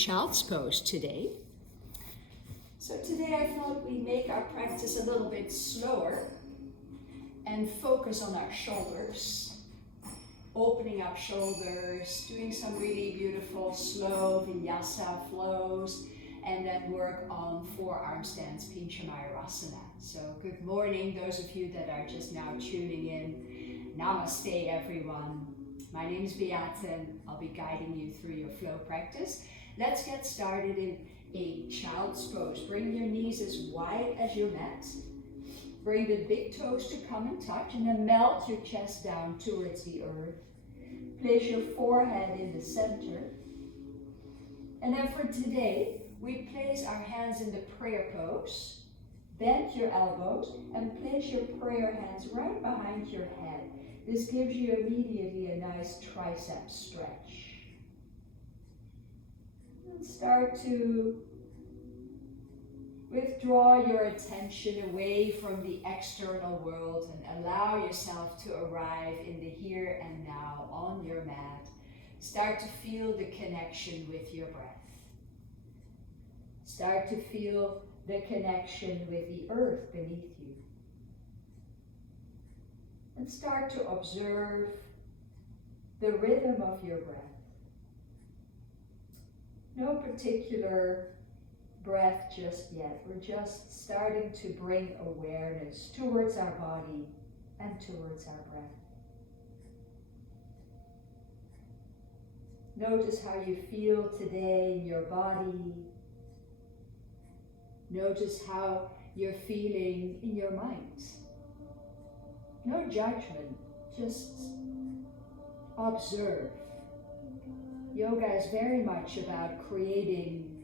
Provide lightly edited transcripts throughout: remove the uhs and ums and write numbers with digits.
child's pose today. So today I thought we'd make our practice a little bit slower and focus on our shoulders. Opening up shoulders, doing some really beautiful slow vinyasa flows, and then work on forearm stance, Pincha Mayurasana. So good morning, those of you that are just now tuning in. Namaste everyone. My name is Beate and I'll be guiding you through your flow practice. Let's get started in a child's pose. Bring your knees as wide as your mat. Bring the big toes to come and touch, and then melt your chest down towards the earth. Place your forehead in the center. And then for today, we place our hands in the prayer pose. Bend your elbows and place your prayer hands right behind your head. This gives you immediately a nice tricep stretch. And start to withdraw your attention away from the external world and allow yourself to arrive in the here and now on your mat. Start to feel the connection with your breath. Start to feel the connection with the earth beneath you. And start to observe the rhythm of your breath. No particular breath just yet. We're just starting to bring awareness towards our body and towards our breath. Notice how you feel today in your body. Notice how you're feeling in your mind. No judgment, just observe. Yoga is very much about creating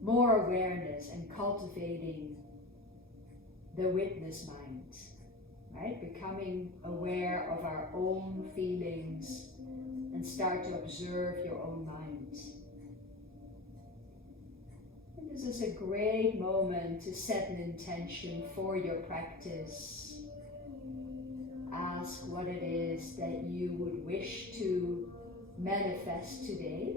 more awareness and cultivating the witness mind, right? Becoming aware of our own feelings and start to observe your own mind. And this is a great moment to set an intention for your practice. Ask what it is that you would wish to manifest today,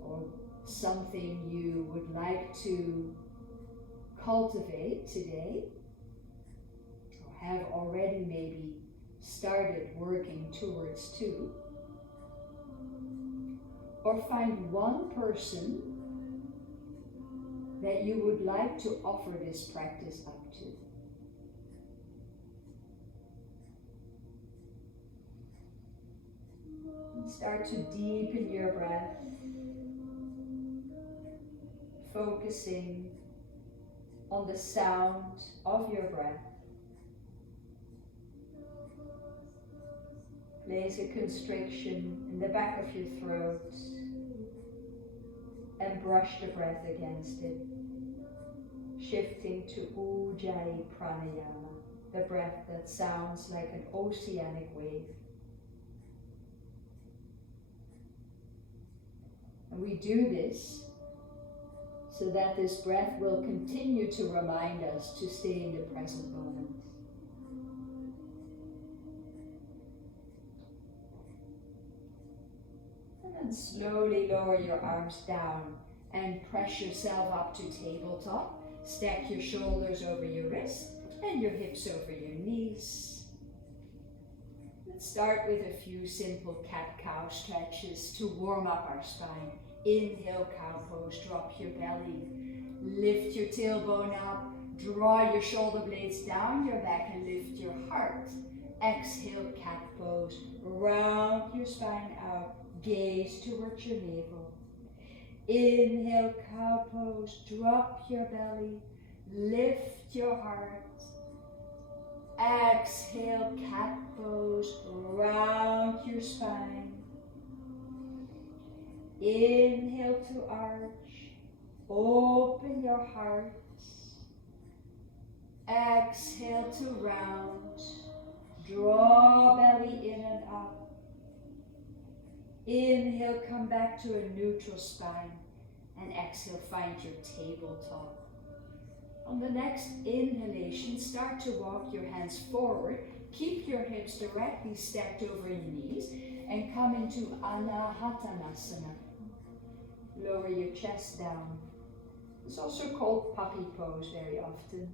or something you would like to cultivate today, or have already maybe started working towards too. Or find one person that you would like to offer this practice up to. And start to deepen your breath, focusing on the sound of your breath. Place a constriction in the back of your throat and brush the breath against it. Shifting to Ujjayi Pranayama, the breath that sounds like an oceanic wave. And we do this so that this breath will continue to remind us to stay in the present moment. And then slowly lower your arms down and press yourself up to tabletop. Stack your shoulders over your wrists and your hips over your knees. Let's start with a few simple cat-cow stretches to warm up our spine. Inhale, cow pose, drop your belly. Lift your tailbone up, draw your shoulder blades down your back and lift your heart. Exhale, cat pose, round your spine out, gaze towards your navel. Inhale, cow pose, drop your belly, lift your heart. Exhale, cat pose, round your spine. Inhale to arch, open your heart. Exhale to round, draw belly in and up. Inhale, come back to a neutral spine, and exhale, find your tabletop. On the next inhalation, start to walk your hands forward. Keep your hips directly stacked over your knees, and come into Anahatanasana. Lower your chest down. It's also called puppy pose very often.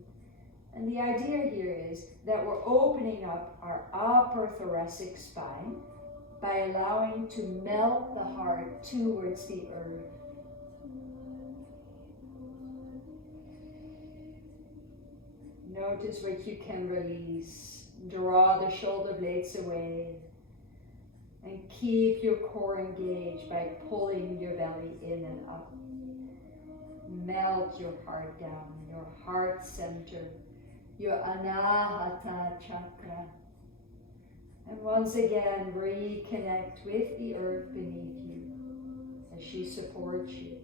And the idea here is that we're opening up our upper thoracic spine by allowing to melt the heart towards the earth. Notice what you can release. Draw the shoulder blades away. And keep your core engaged by pulling your belly in and up. Melt your heart down, your heart center, your anahata chakra. And once again, reconnect with the earth beneath you as she supports you.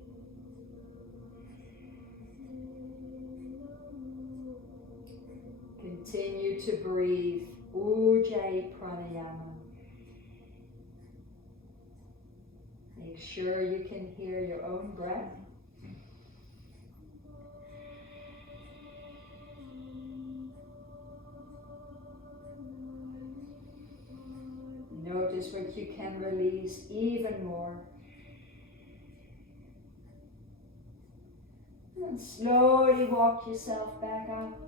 Continue to breathe Ujjayi Pranayama. Make sure you can hear your own breath. Notice what you can release even more. And slowly walk yourself back up.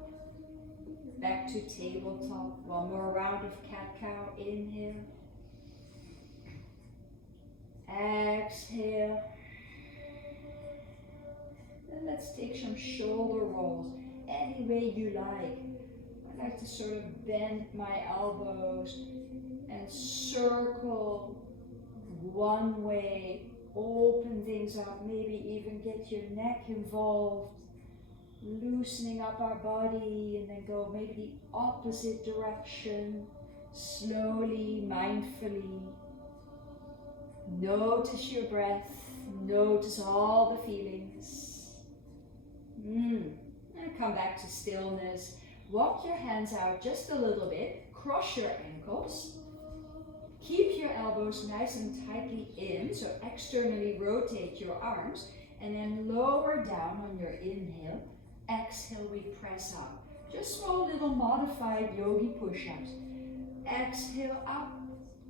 Back to tabletop. One more round of cat-cow. Inhale. Exhale. Then let's take some shoulder rolls. Any way you like. I like to sort of bend my elbows and circle one way. Open things up. Maybe even get your neck involved. Loosening up our body and then go maybe the opposite direction. Slowly, mindfully. Notice your breath. Notice all the feelings. And come back to stillness. Walk your hands out just a little bit. Cross your ankles. Keep your elbows nice and tightly in. So externally rotate your arms. And then lower down on your inhale. Exhale, we press up. Just small little modified yogi push-ups. Exhale up.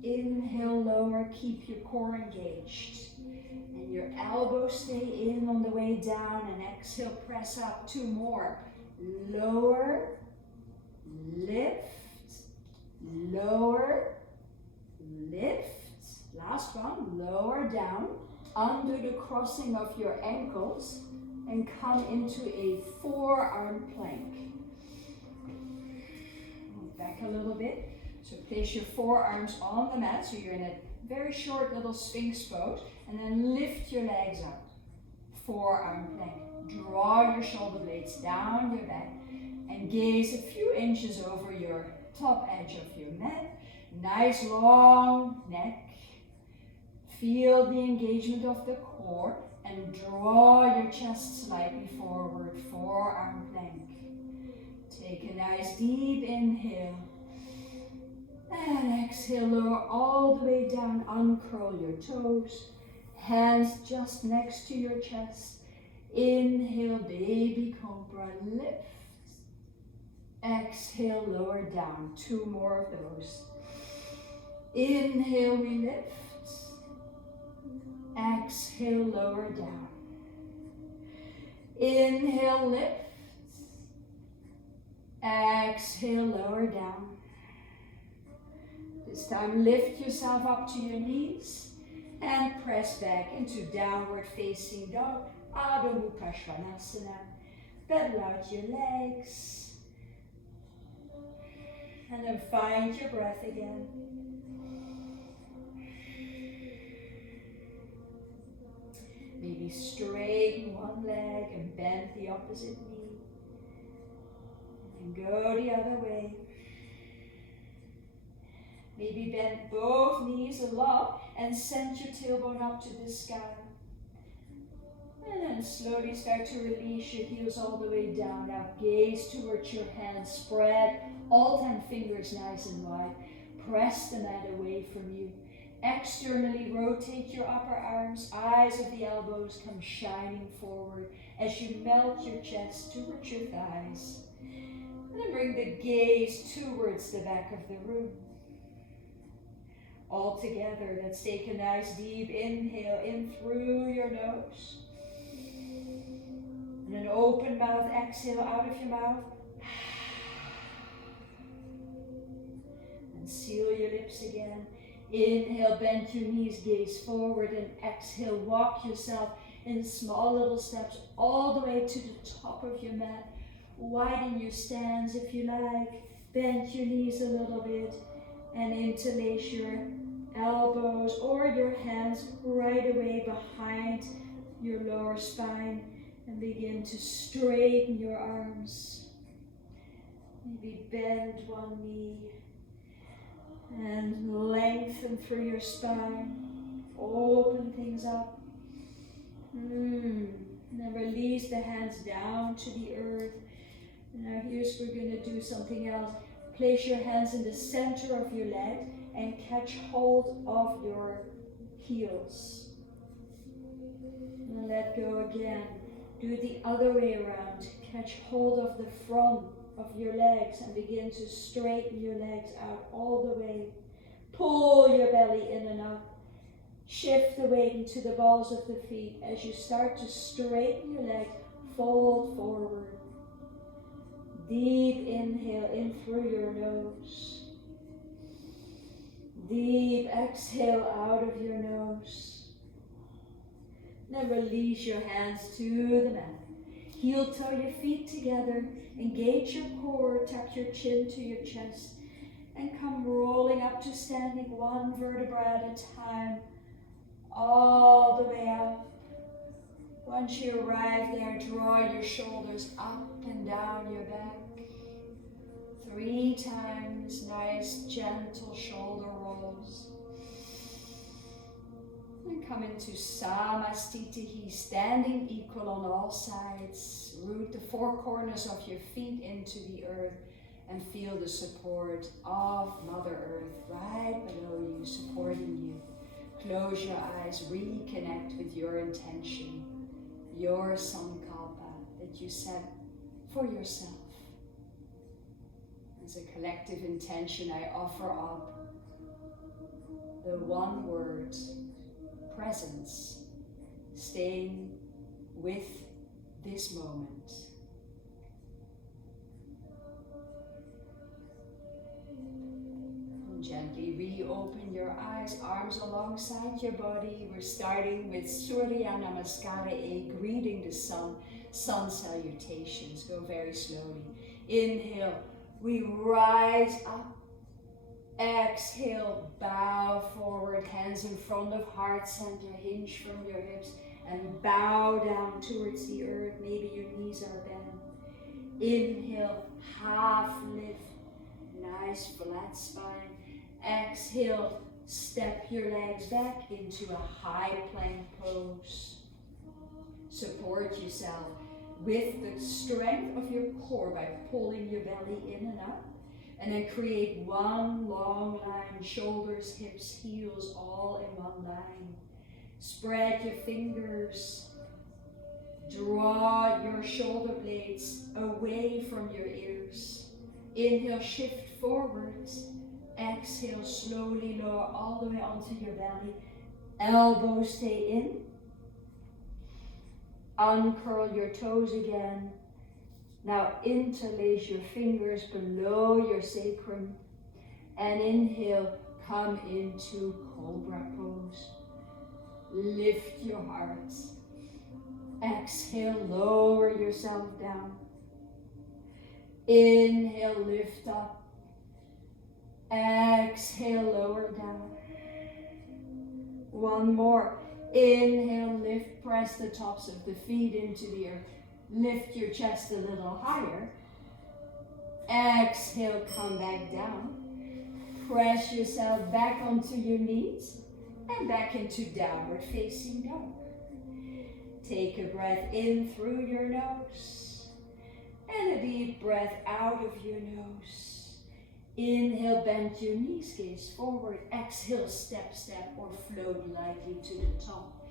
Inhale, lower, keep your core engaged. And your elbows stay in on the way down and exhale, press up. 2 more. Lower, lift, lower, lift. Last one, lower down, under the crossing of your ankles and come into a forearm plank. Move back a little bit. So place your forearms on the mat, so you're in a very short little sphinx pose, and then lift your legs up. Forearm plank. Draw your shoulder blades down your back and gaze a few inches over your top edge of your mat. Nice long neck. Feel the engagement of the core and draw your chest slightly forward. Forearm plank. Take a nice deep inhale. And exhale, lower all the way down, uncurl your toes. Hands just next to your chest. Inhale, baby cobra, lift. Exhale, lower down. 2 more of those. Inhale, we lift. Exhale, lower down. Inhale, lift. Exhale, lower down. This time, lift yourself up to your knees and press back into downward facing dog, Adho Mukha Svanasana. Pedal out your legs. And then find your breath again. Maybe straighten one leg and bend the opposite knee. And go the other way. Maybe bend both knees a lot and send your tailbone up to the sky. And then slowly start to release your heels all the way down. Now gaze towards your hands. Spread all 10 fingers nice and wide. Press the mat away from you. Externally rotate your upper arms. Eyes of the elbows come shining forward as you melt your chest towards your thighs. And then bring the gaze towards the back of the room. All together, let's take a nice deep inhale in through your nose. nose. And an open mouth, exhale out of your mouth. And seal your lips again. Inhale, bend your knees, gaze forward, and exhale, walk yourself in small little steps all the way to the top of your mat. Widen your stance if you like. Bend your knees a little bit and interlace your elbows or your hands right away behind your lower spine and begin to straighten your arms. Maybe bend one knee and lengthen through your spine. Open things up. And then release the hands down to the earth. Now here's we're going to do something else. Place your hands in the center of your leg and catch hold of your heels. And let go again. Do it the other way around. Catch hold of the front of your legs and begin to straighten your legs out all the way. Pull your belly in and up. Shift the weight into the balls of the feet. As you start to straighten your legs, fold forward. Deep inhale in through your nose. Deep exhale out of your nose. Then release your hands to the mat. Heel toe your feet together. Engage your core. Tuck your chin to your chest. And come rolling up to standing one vertebra at a time. All the way up. Once you arrive there, draw your shoulders up and down your back. 3 times, nice gentle shoulder rolls. And come into Samastitihi, standing equal on all sides. Root the 4 corners of your feet into the earth and feel the support of Mother Earth right below you, supporting you. Close your eyes, reconnect with your intention, your sankalpa that you set for yourself. As a collective intention, I offer up the one word, presence, staying with this moment. Gently reopen your eyes, arms alongside your body. We're starting with Surya Namaskara, a greeting the sun, sun salutations. Go very slowly. Inhale, we rise up. Exhale, bow forward, hands in front of heart center, hinge from your hips, and bow down towards the earth. Maybe your knees are bent. Inhale, half lift, nice flat spine. Exhale, step your legs back into a high plank pose. Support yourself with the strength of your core by pulling your belly in and up. And then create one long line, shoulders, hips, heels, all in one line. Spread your fingers. Draw your shoulder blades away from your ears. Inhale, shift forwards. Exhale, slowly lower all the way onto your belly. Elbows stay in. Uncurl your toes again. Now interlace your fingers below your sacrum. And inhale, come into Cobra pose. Lift your heart. Exhale, lower yourself down. Inhale, lift up. Exhale, lower down. One more. Inhale, lift, press the tops of the feet into the earth. Lift your chest a little higher. Exhale, come back down. Press yourself back onto your knees and back into downward facing dog. Take a breath in through your nose and a deep breath out of your nose. Inhale, bend your knees, gaze forward. Exhale, step, step, or float lightly to the top.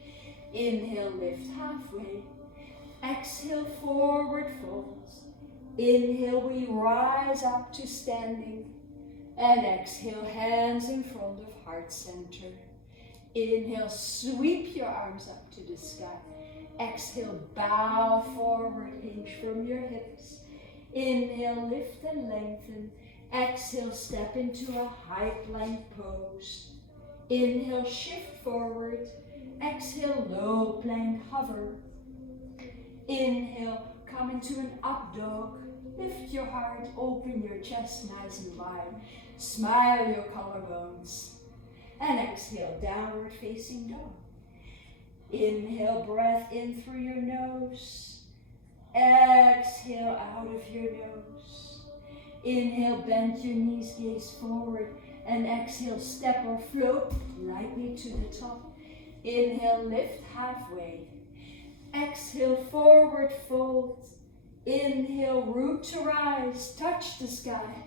Inhale, lift halfway. Exhale, forward folds. Inhale, we rise up to standing. And exhale, hands in front of heart center. Inhale, sweep your arms up to the sky. Exhale, bow forward, hinge from your hips. Inhale, lift and lengthen. Exhale, step into a high plank pose. Inhale, shift forward. Exhale, low plank hover. Inhale, come into an up dog. Lift your heart, open your chest nice and wide. Smile your collarbones. And exhale, downward facing dog. Inhale, breath in through your nose. Exhale, out of your nose. Inhale, bend your knees, gaze forward. And exhale, step or float lightly to the top. Inhale, lift halfway. Exhale, forward fold. Inhale, root to rise, touch the sky.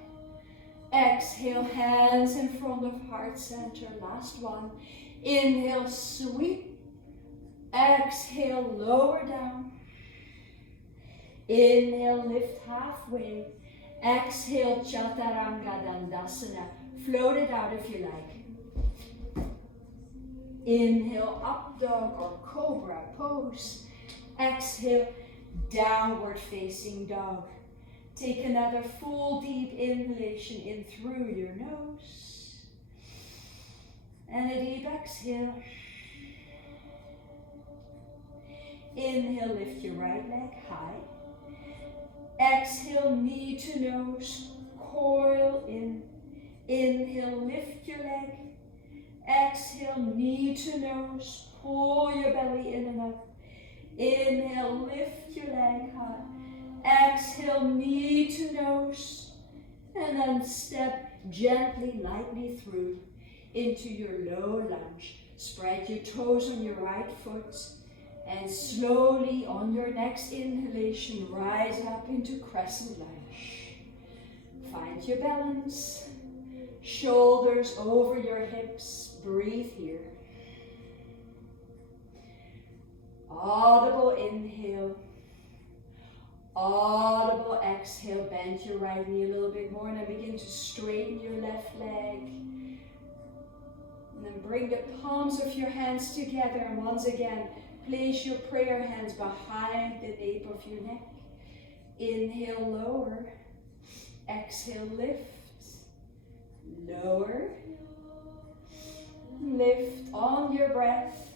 Exhale, hands in front of heart center, last one. Inhale, sweep. Exhale, lower down. Inhale, lift halfway. Exhale, Chaturanga Dandasana. Float it out if you like. Inhale, up dog or cobra pose. Exhale, downward facing dog. Take another full deep inhalation in through your nose. And a deep exhale. Inhale, lift your right leg high. Exhale, knee to nose, coil in. Inhale, lift your leg. Exhale, knee to nose, pull your belly in and up. Inhale, lift your leg high. Exhale, knee to nose. And then step gently, lightly through into your low lunge. Spread your toes on your right foot. And slowly on your next inhalation, rise up into crescent lunge. Find your balance. Shoulders over your hips. Breathe here. Audible inhale. Audible exhale. Bend your right knee a little bit more and then begin to straighten your left leg. And then bring the palms of your hands together and once again, place your prayer hands behind the nape of your neck. Inhale, lower. Exhale, lift. Lower. Lift on your breath.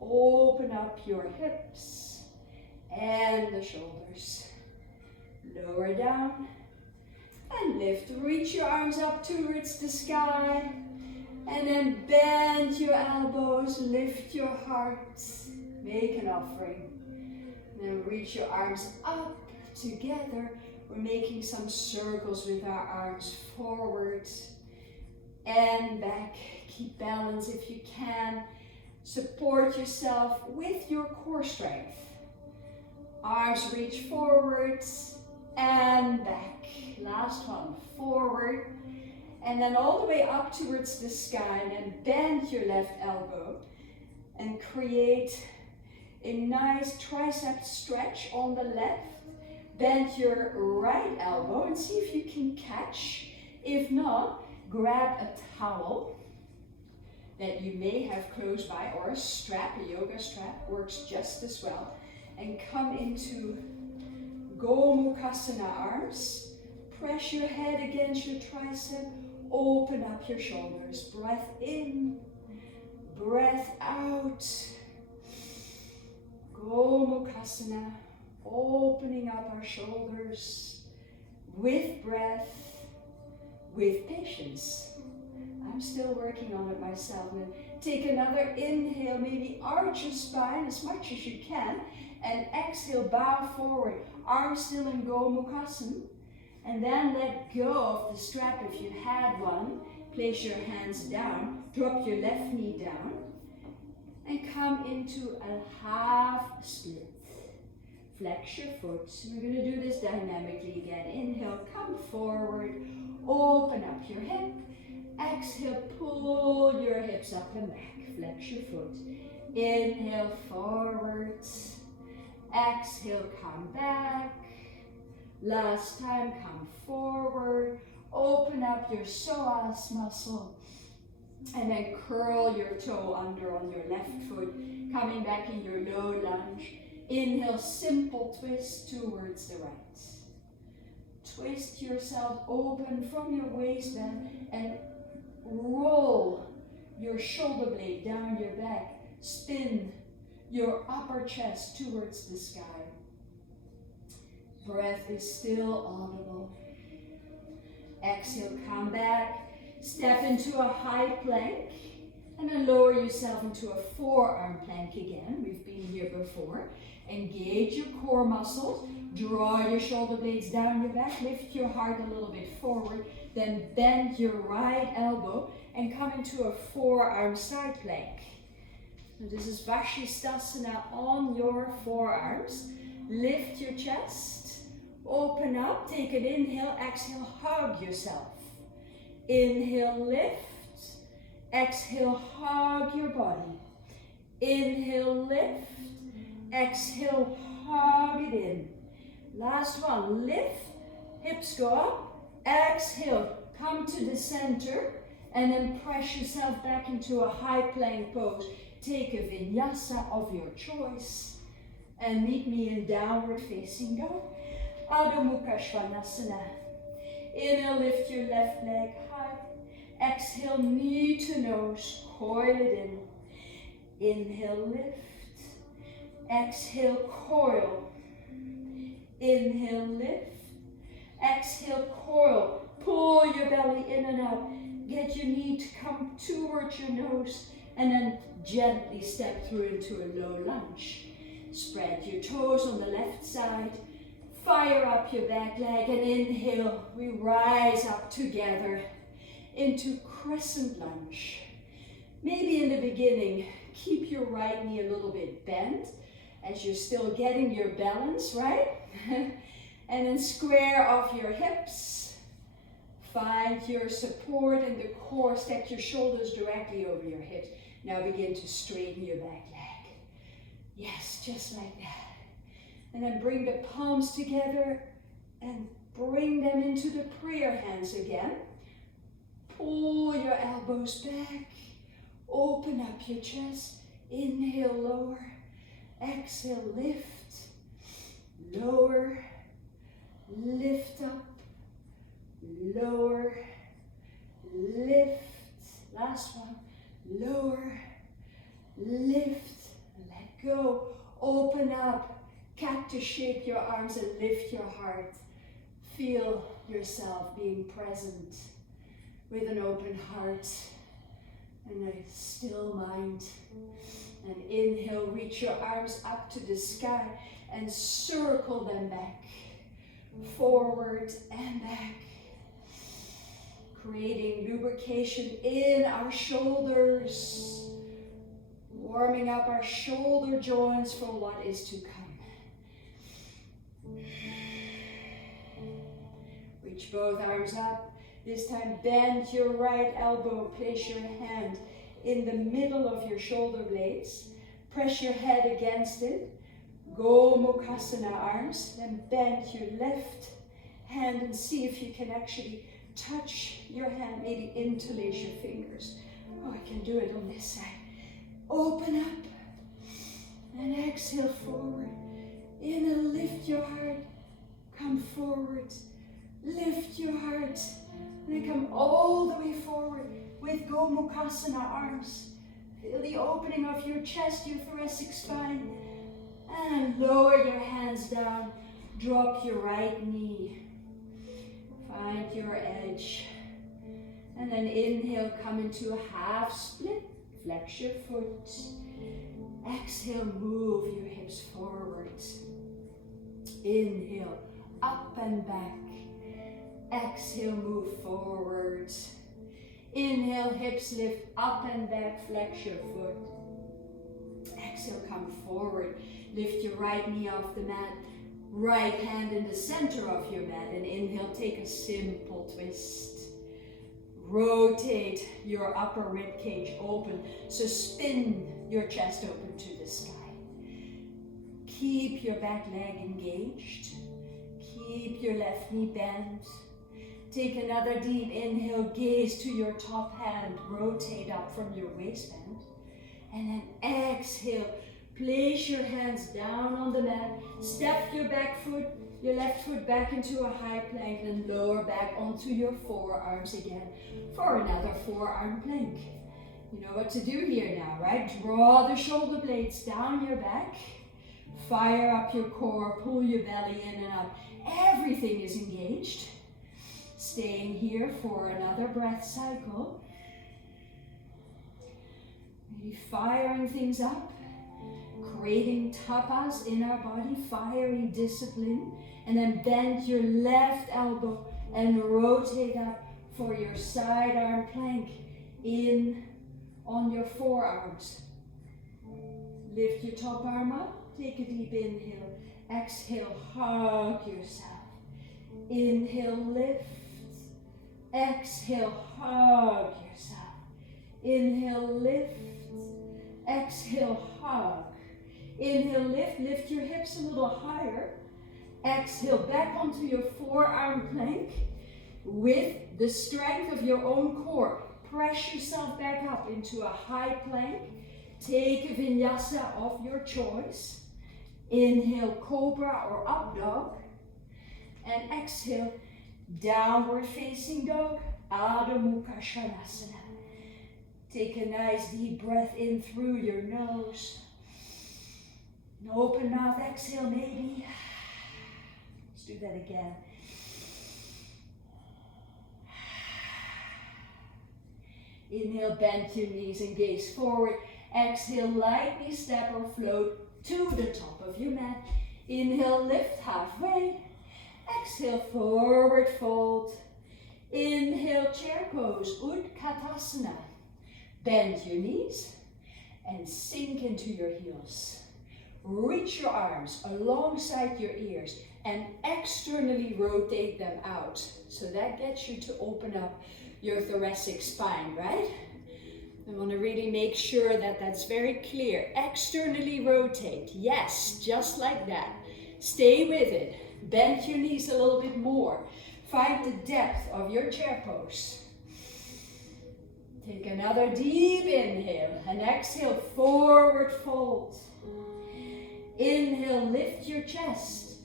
Open up your hips and the shoulders. Lower down and lift. Reach your arms up towards the sky. And then bend your elbows, lift your heart. Make an offering. And then reach your arms up together. We're making some circles with our arms forward and back. Keep balance if you can. Support yourself with your core strength. Arms reach forwards and back. Last one, forward. And then all the way up towards the sky. And then bend your left elbow and create a nice tricep stretch on the left. Bend your right elbow and see if you can catch. If not, grab a towel that you may have close by or a strap, a yoga strap, works just as well. And come into Gomukhasana arms. Press your head against your tricep. Open up your shoulders. Breath in, breath out. Gomukhasana. Opening up our shoulders with breath, with patience. I'm still working on it myself. And take another inhale, maybe arch your spine as much as you can. And exhale, bow forward. Arms still in Gomukhasana. And then let go of the strap if you had one. Place your hands down. Drop your left knee down. And come into a half split. Flex your foot. We're going to do this dynamically again. Inhale, come forward. Open up your hip. Exhale, pull your hips up and back. Flex your foot. Inhale, forward. Exhale, come back. Last time, come forward. Open up your psoas muscle. And then curl your toe under on your left foot, coming back in your low lunge. Inhale, simple twist towards the right. Twist yourself open from your waistband and roll your shoulder blade down your back. Spin your upper chest towards the sky. Breath is still audible. Exhale, come back. Step into a high plank. And then lower yourself into a forearm plank again. We've been here before. Engage your core muscles. Draw your shoulder blades down your back. Lift your heart a little bit forward. Then bend your right elbow and come into a forearm side plank. So this is Vashisthasana on your forearms. Lift your chest. Open up. Take an inhale. Exhale. Hug yourself. Inhale. Lift. Exhale, hug your body. Inhale, lift. Exhale, hug it in. Last one, lift. Hips go up. Exhale, come to the center. And then press yourself back into a high plank pose. Take a vinyasa of your choice. And meet me in downward facing dog. Adho Mukha Svanasana. Inhale, lift your left leg high. Exhale, knee to nose, coil it in. Inhale, lift. Exhale, coil. Inhale, lift. Exhale, coil. Pull your belly in and out. Get your knee to come towards your nose and then gently step through into a low lunge. Spread your toes on the left side. Fire up your back leg and inhale. We rise up together into crescent lunge. Maybe in the beginning, keep your right knee a little bit bent as you're still getting your balance, right? And then square off your hips. Find your support in the core. Stack your shoulders directly over your hips. Now begin to straighten your back leg. Yes, just like that. And then bring the palms together and bring them into the prayer hands again. Pull your elbows back. Open up your chest. Inhale, lower. Exhale, lift. Lower. Lift up. Lower. Lift. Last one. Lower. Lift. Let go. Open up. Cactus shape your arms and lift your heart. Feel yourself being present with an open heart and a still mind. And inhale, reach your arms up to the sky and circle them back, forward and back. Creating lubrication in our shoulders, warming up our shoulder joints for what is to come. Reach both arms up. This time bend your right elbow, place your hand in the middle of your shoulder blades. Press your head against it. Go Mukhasana arms, then bend your left hand and see if you can actually touch your hand, maybe interlace your fingers. Oh, I can do it on this side. Open up and exhale forward. Inhale, lift your heart, come forward. Lift your heart. And then come all the way forward with Go Mukhasana arms. Feel the opening of your chest, your thoracic spine. And lower your hands down. Drop your right knee. Find your edge. And then inhale, come into a half split. Flex your foot. Exhale, move your hips forward. Inhale, up and back. Exhale, move forward. Inhale, hips lift up and back, flex your foot. Exhale, come forward. Lift your right knee off the mat. Right hand in the center of your mat. And inhale, take a simple twist. Rotate your upper rib cage open. So spin your chest open to the sky. Keep your back leg engaged. Keep your left knee bent. Take another deep inhale, gaze to your top hand, rotate up from your waistband. And then exhale, place your hands down on the mat, step your left foot back into a high plank, and lower back onto your forearms again for another forearm plank. You know what to do here now, right? Draw the shoulder blades down your back, fire up your core, pull your belly in and up. Everything is engaged. Staying here for another breath cycle. Really firing things up, creating tapas in our body, fiery discipline. And then bend your left elbow and rotate up for your side arm plank in on your forearms. Lift your top arm up, take a deep inhale. Exhale, hug yourself. Inhale, lift. Exhale, hug yourself. Inhale, lift. Exhale, hug. Inhale, lift your hips a little higher. Exhale, back onto your forearm plank with the strength of your own core. Press yourself back up into a high plank. Take a vinyasa of your choice. Inhale, cobra or up dog. And exhale, downward facing dog, Adho Mukha Svanasana. Take a nice deep breath in through your nose. An open mouth exhale maybe. Let's do that again. Inhale, bend your knees and gaze forward. Exhale, lightly step or float to the top of your mat. Inhale, lift halfway. Exhale, forward fold. Inhale, chair pose, Utkatasana. Bend your knees and sink into your heels. Reach your arms alongside your ears and externally rotate them out. So that gets you to open up your thoracic spine, right? I want to really make sure that that's very clear. Externally rotate. Yes, just like that. Stay with it. Bend your knees a little bit more. Find the depth of your chair pose. Take another deep inhale and exhale, forward fold. Inhale, lift your chest.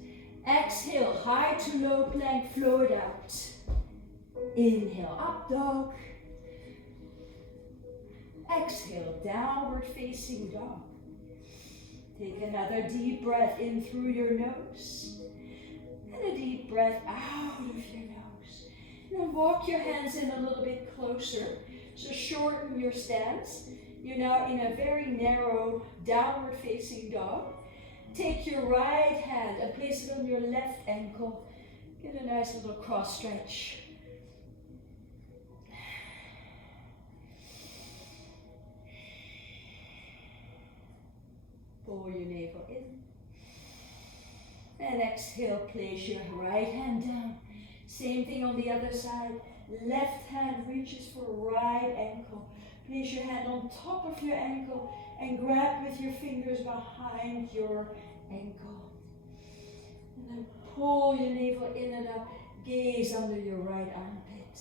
Exhale, high to low plank, float out. Inhale, up dog. Exhale, downward facing dog. Take another deep breath in through your nose. And a deep breath out of your nose. And then walk your hands in a little bit closer. So shorten your stance. You're now in a very narrow downward facing dog. Take your right hand and place it on your left ankle. Get a nice little cross stretch. Pull your navel in. And exhale, place your right hand down. Same thing on the other side. Left hand reaches for right ankle. Place your hand on top of your ankle and grab with your fingers behind your ankle. And then pull your navel in and up. Gaze under your right armpit.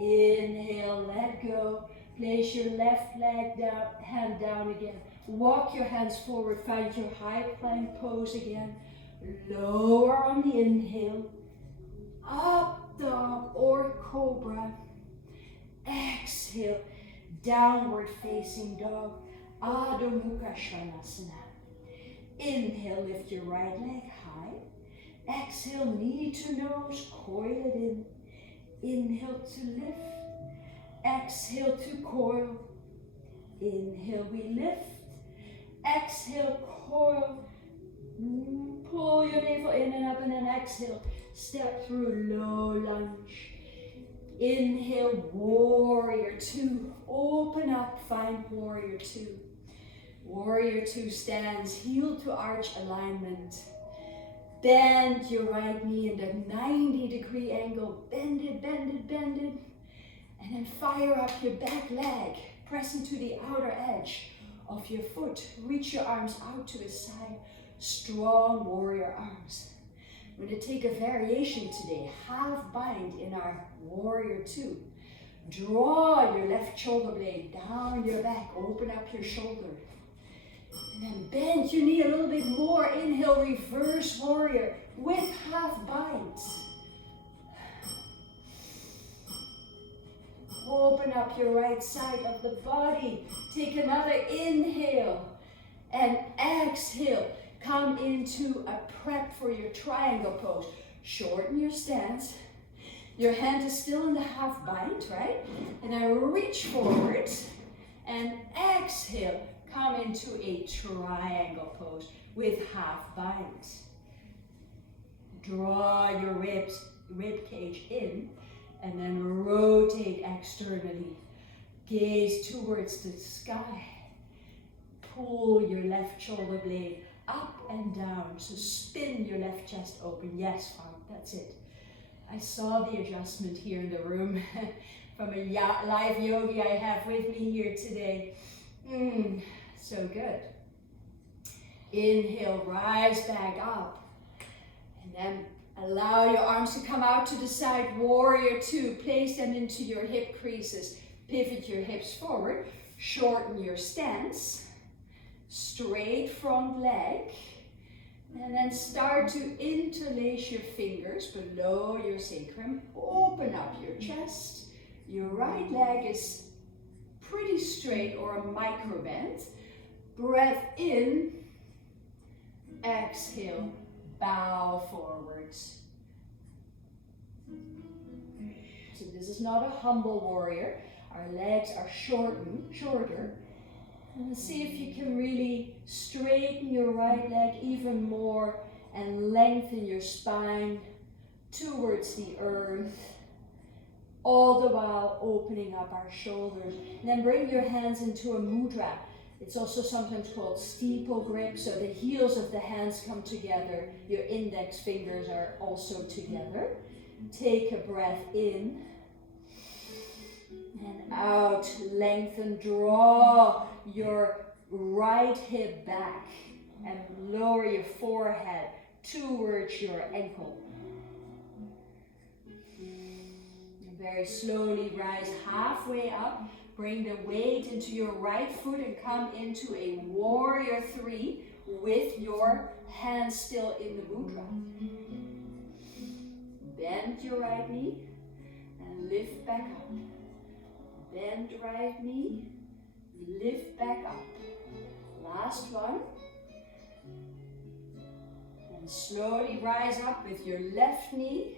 Inhale, let go. Place your left leg down, hand down again. Walk your hands forward. Find your high plank pose again. Lower on the inhale. Up dog or cobra. Exhale, downward facing dog. Adho Mukha Svanasana. Inhale, lift your right leg high. Exhale, knee to nose, coil it in. Inhale to lift. Exhale to coil. Inhale, we lift. Exhale, coil. Pull your navel in and up, and then exhale. Step through low lunge. Inhale, warrior two. Open up, find warrior two. Warrior two stands, heel to arch alignment. Bend your right knee in a 90-degree angle. Bend it, bend it, bend it. And then fire up your back leg. Press into the outer edge of your foot. Reach your arms out to the side. strong warrior arms. We're going to take a variation today, half bind in our warrior two. Draw your left shoulder blade down your back, open up your shoulder. And then bend your knee a little bit more. Inhale, reverse warrior with half bind. Open up your right side of the body. Take another inhale and exhale. Come into a prep for your triangle pose. Shorten your stance. Your hand is still in the half bind, right? And then reach forward and exhale. Come into a triangle pose with half bind. Draw your rib cage in and then rotate externally. Gaze towards the sky. Pull your left shoulder blade up and down. So spin your left chest open. Yes, fine, that's it. I saw the adjustment here in the room from a live yogi I have with me here today. So good. Inhale, rise back up. And then allow your arms to come out to the side. Warrior two, place them into your hip creases. Pivot your hips forward. Shorten your stance. Straight front leg. And then start to interlace your fingers below your sacrum. Open up your chest. Your right leg is pretty straight or a micro bend. Breath in. Exhale. Bow forwards. So this is not a humble warrior. Our legs are shorter. And see if you can really straighten your right leg even more and lengthen your spine towards the earth, all the while opening up our shoulders. And then bring your hands into a mudra. It's also sometimes called steeple grip, so the heels of the hands come together. Your index fingers are also together. Take a breath in and out. Lengthen, draw your right hip back and lower your forehead towards your ankle. And very slowly rise halfway up. Bring the weight into your right foot and come into a warrior three with your hands still in the mudra. Bend your right knee and lift back up. Bend right knee, lift back up. Last one. And slowly rise up with your left knee.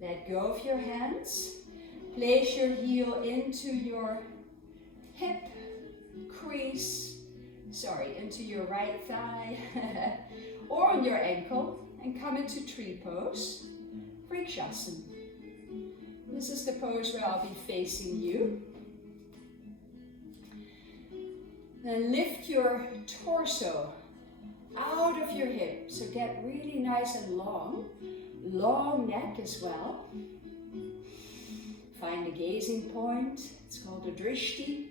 Let go of your hands. Place your heel into your hip crease, into your right thigh or on your ankle, and come into tree pose, Vrikshasana. This is the pose where I'll be facing you. Then lift your torso out of your hip, so get really nice and long neck as well. Find a gazing point, it's called a drishti.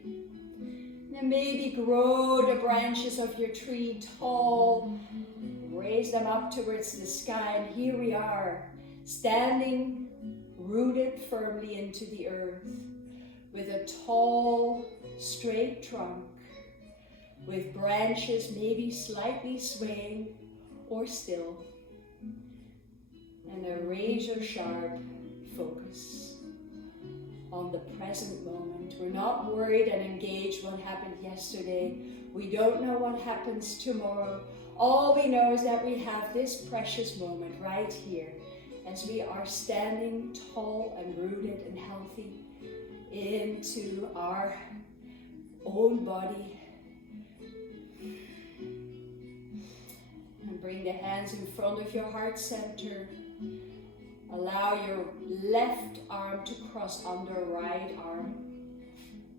Then maybe grow the branches of your tree tall, raise them up towards the sky, and here we are, standing rooted firmly into the earth, with a tall, straight trunk, with branches maybe slightly swaying or still, and a razor-sharp focus on the present moment. We're not worried and engaged what happened yesterday. We don't know what happens tomorrow. All we know is that we have this precious moment right here as we are standing tall and rooted and healthy into our own body. And bring the hands in front of your heart center. Allow your left arm to cross under right arm.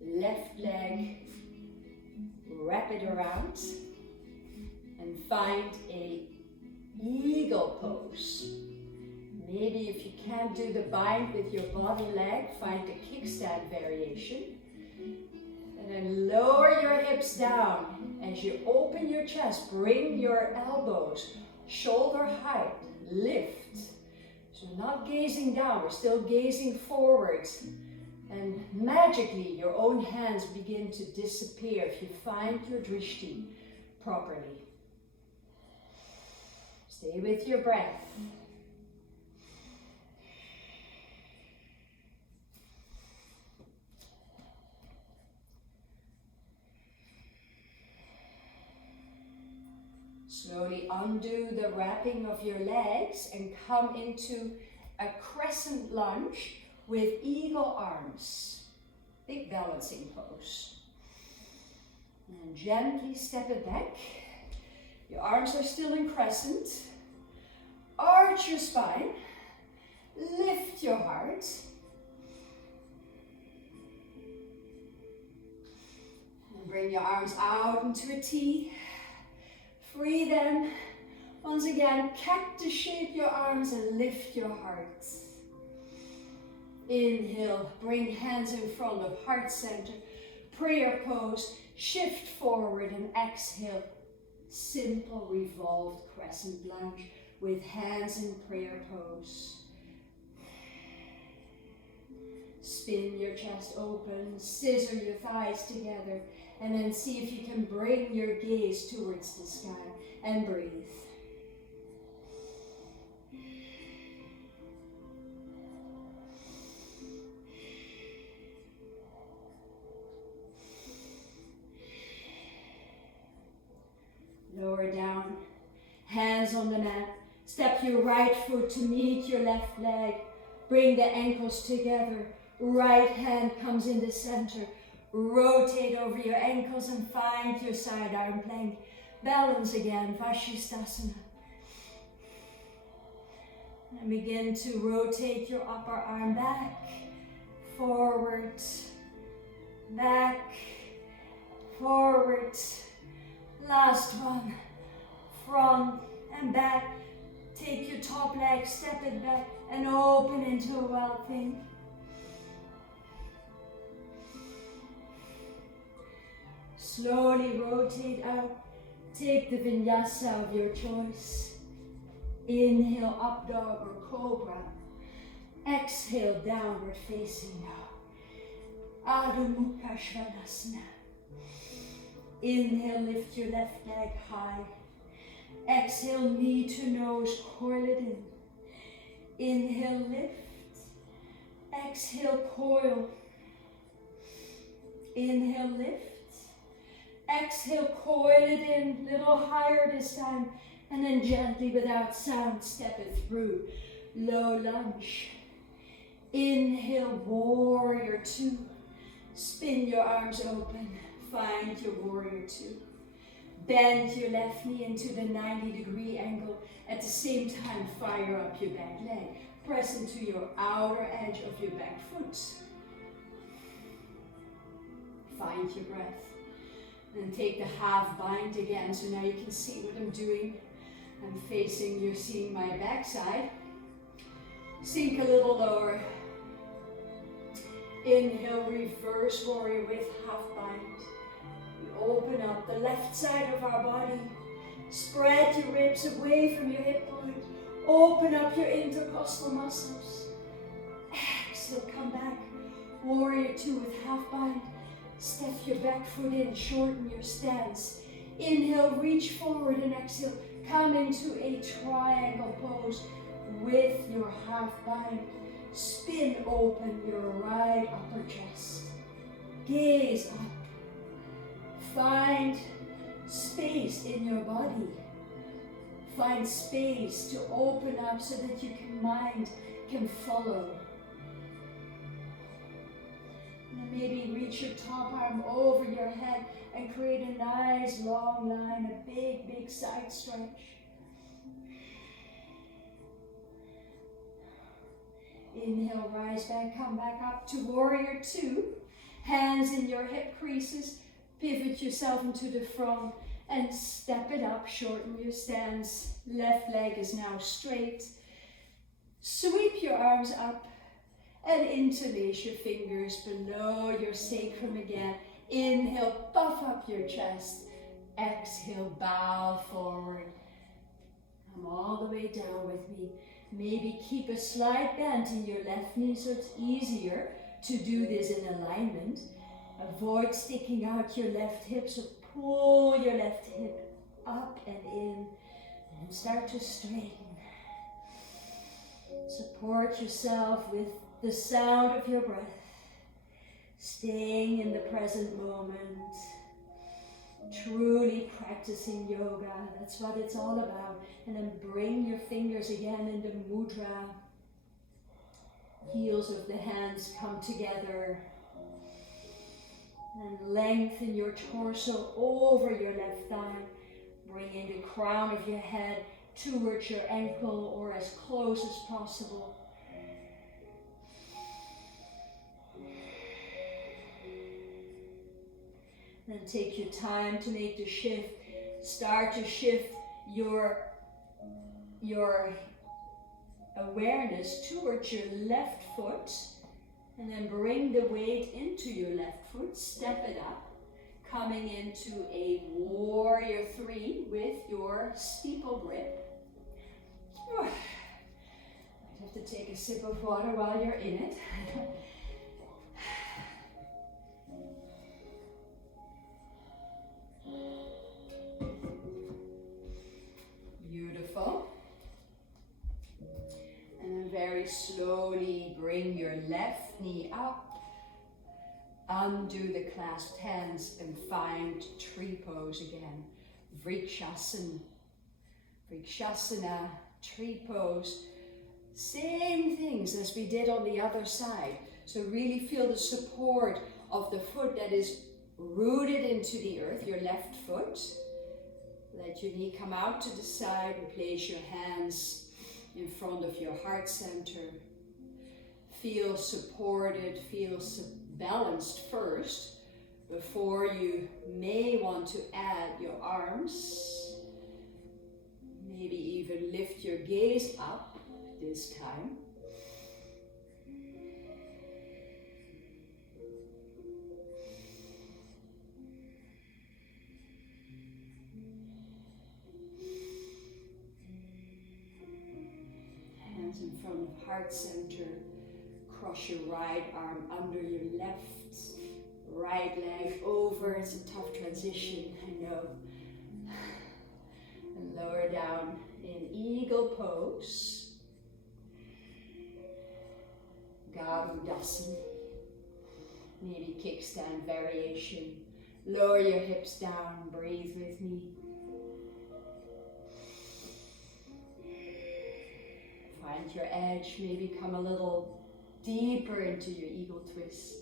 Left leg, wrap it around. And find a eagle pose. Maybe if you can't do the bind with your body leg, find the kickstand variation. And then lower your hips down As you open your chest, bring your elbows shoulder height, lift. So not gazing down, we're still gazing forwards. And magically your own hands begin to disappear if you find your drishti properly. Stay with your breath. Slowly undo the wrapping of your legs and come into a crescent lunge with eagle arms. Big balancing pose. And gently step it back. Your arms are still in crescent. Arch your spine. Lift your heart. And bring your arms out into a T. Free them. Once again, cactus shape your arms and lift your heart. Inhale, bring hands in front of heart center. Prayer pose, shift forward and exhale. Simple revolved crescent lunge with hands in prayer pose. Spin your chest open, scissor your thighs together, and then see if you can bring your gaze towards the sky and breathe. Lower down, hands on the mat. Step your right foot to meet your left leg. Bring the ankles together. Right hand comes in the center. Rotate over your ankles and find your side arm plank. Balance again, Vashisthasana. And begin to rotate your upper arm back, forward, back, forward. Last one, front and back. Take your top leg, step it back and open into a wild thing. Slowly rotate out. Take the vinyasa of your choice. Inhale, up dog or cobra. Exhale, downward facing dog. Adho Mukha Svanasana. Inhale, lift your left leg high. Exhale, knee to nose, coil it in. Inhale, lift. Exhale, coil. Inhale, lift. Exhale, coil it in, little higher this time. And then gently, without sound, step it through. Low lunge. Inhale, warrior two. Spin your arms open. Find your warrior two. Bend your left knee into the 90-degree angle. At the same time, fire up your back leg. Press into your outer edge of your back foot. Find your breath. And take the half bind again. So now you can see what I'm doing. I'm facing, you're seeing my backside. Sink a little lower. Inhale, reverse warrior with half bind. Open up the left side of our body. Spread your ribs away from your hip point. Open up your intercostal muscles. Exhale, come back. Warrior two with half bind. Step your back foot in, shorten your stance. Inhale, reach forward and exhale. Come into a triangle pose with your half bind. Spin open your right upper chest. Gaze up. Find space in your body. Find space to open up so that your mind can follow. And maybe reach your top arm over your head and create a nice long line, a big, big side stretch. Inhale, rise back, come back up to warrior two. Hands in your hip creases. Pivot yourself into the front and step it up, shorten your stance. Left leg is now straight. Sweep your arms up and interlace your fingers below your sacrum again. Inhale, puff up your chest. exhale, bow forward. Come all the way down with me. Maybe keep a slight bend in your left knee so it's easier to do this in alignment. Avoid sticking out your left hip, so pull your left hip up and in and start to straighten. Support yourself with the sound of your breath, staying in the present moment, truly practicing yoga. That's what it's all about. And then bring your fingers again into mudra. Heels of the hands come together. And lengthen your torso over your left thigh. Bringing the crown of your head towards your ankle or as close as possible. Then take your time to make the shift. Start to shift your awareness towards your left foot. And then bring the weight into your left foot. Step it up. Coming into a warrior 3 with your steeple grip. Might have to take a sip of water while you're in it. Beautiful. And then very slowly bring your left knee up. Undo the clasped hands and find tree pose again. Vrikshasana. Vrikshasana, tree pose. Same things as we did on the other side. So really feel the support of the foot that is rooted into the earth, your left foot. Let your knee come out to the side and place your hands in front of your heart center. Feel supported, feel balanced first before you may want to add your arms. Maybe even lift your gaze up this time. Hands in front of heart center. Cross your right arm under your left. Right leg over. It's a tough transition, I know. And lower down in eagle pose. Garudasana. Maybe kickstand variation. Lower your hips down. Breathe with me. Find your edge. Maybe come a little deeper into your eagle twist.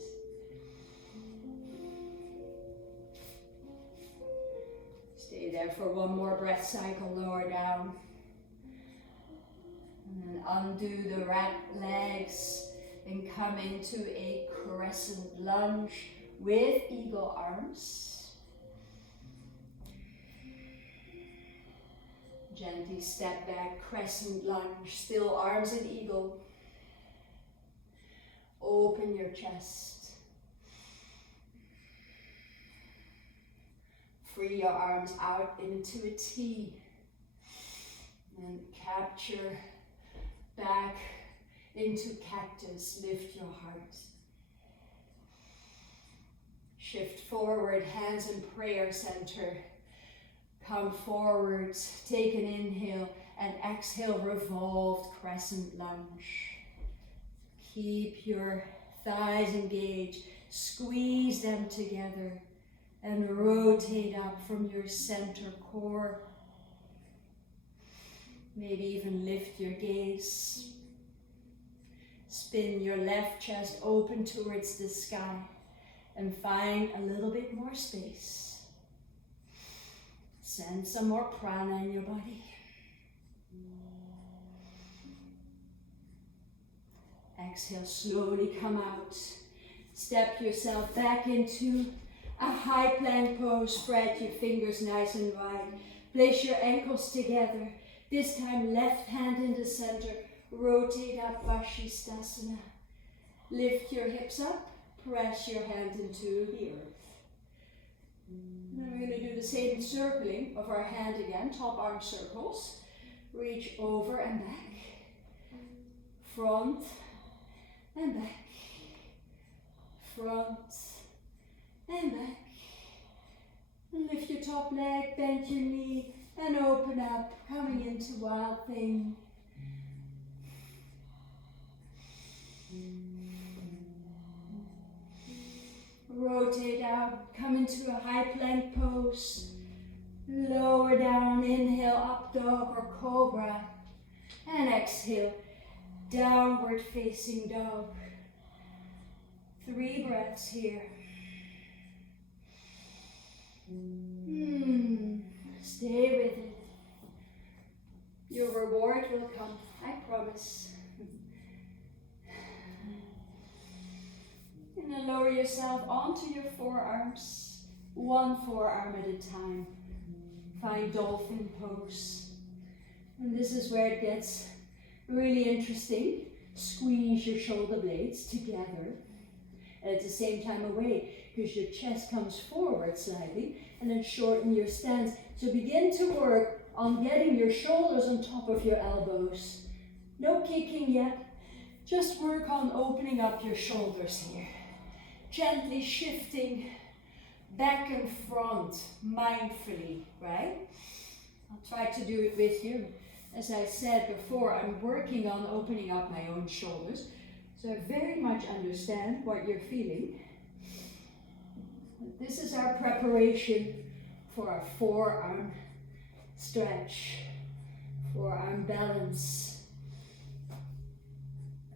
Stay there for one more breath cycle, lower down. And then undo the right legs and come into a crescent lunge with eagle arms. Gently step back, crescent lunge, still arms in eagle. Open your chest. Free your arms out into a T. And capture back into cactus. Lift your heart. Shift forward, hands in prayer center. Come forward, take an inhale and exhale, revolved crescent lunge. Keep your thighs engaged, squeeze them together and rotate up from your center core. Maybe even lift your gaze. Spin your left chest open towards the sky and find a little bit more space. Send some more prana in your body. Exhale, slowly come out. Step yourself back into a high plank pose. Spread your fingers nice and wide. Place your ankles together. This time, left hand in the center. Rotate up, Vashisthasana. Lift your hips up. Press your hand into the earth. And we're going to do the same circling of our hand again, top arm circles. Reach over and back, front and back, front and back. And lift your top leg, bend your knee, and open up, coming into Wild Thing. Rotate out, come into a high plank pose. Lower down, inhale, up dog or cobra. And exhale, downward facing dog. 3 breaths here. Stay with it. Your reward will come, I promise. And then lower yourself onto your forearms, 1 forearm at a time. Find dolphin pose. And this is where it gets really interesting. Squeeze your shoulder blades together. And at the same time away, because your chest comes forward slightly, and then shorten your stance. So begin to work on getting your shoulders on top of your elbows. No kicking yet. Just work on opening up your shoulders here. Gently shifting back and front, mindfully, right? I'll try to do it with you. As I said before, I'm working on opening up my own shoulders. So I very much understand what you're feeling. This is our preparation for our forearm stretch, forearm balance.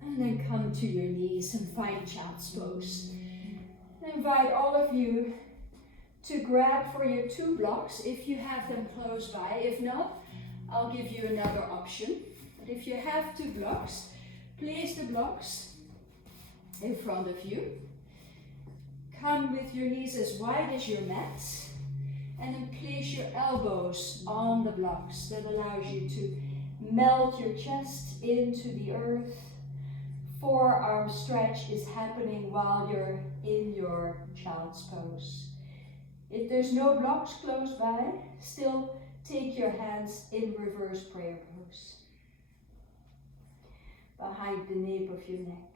And then come to your knees and find child's pose. I invite all of you to grab for your 2 blocks if you have them close by. If not, I'll give you another option. But if you have 2 blocks, place the blocks in front of you. Come with your knees as wide as your mat, and then place your elbows on the blocks. That allows you to melt your chest into the earth. Forearm stretch is happening while you're in your child's pose. If there's no blocks close by, still take your hands in reverse prayer pose. Behind the nape of your neck.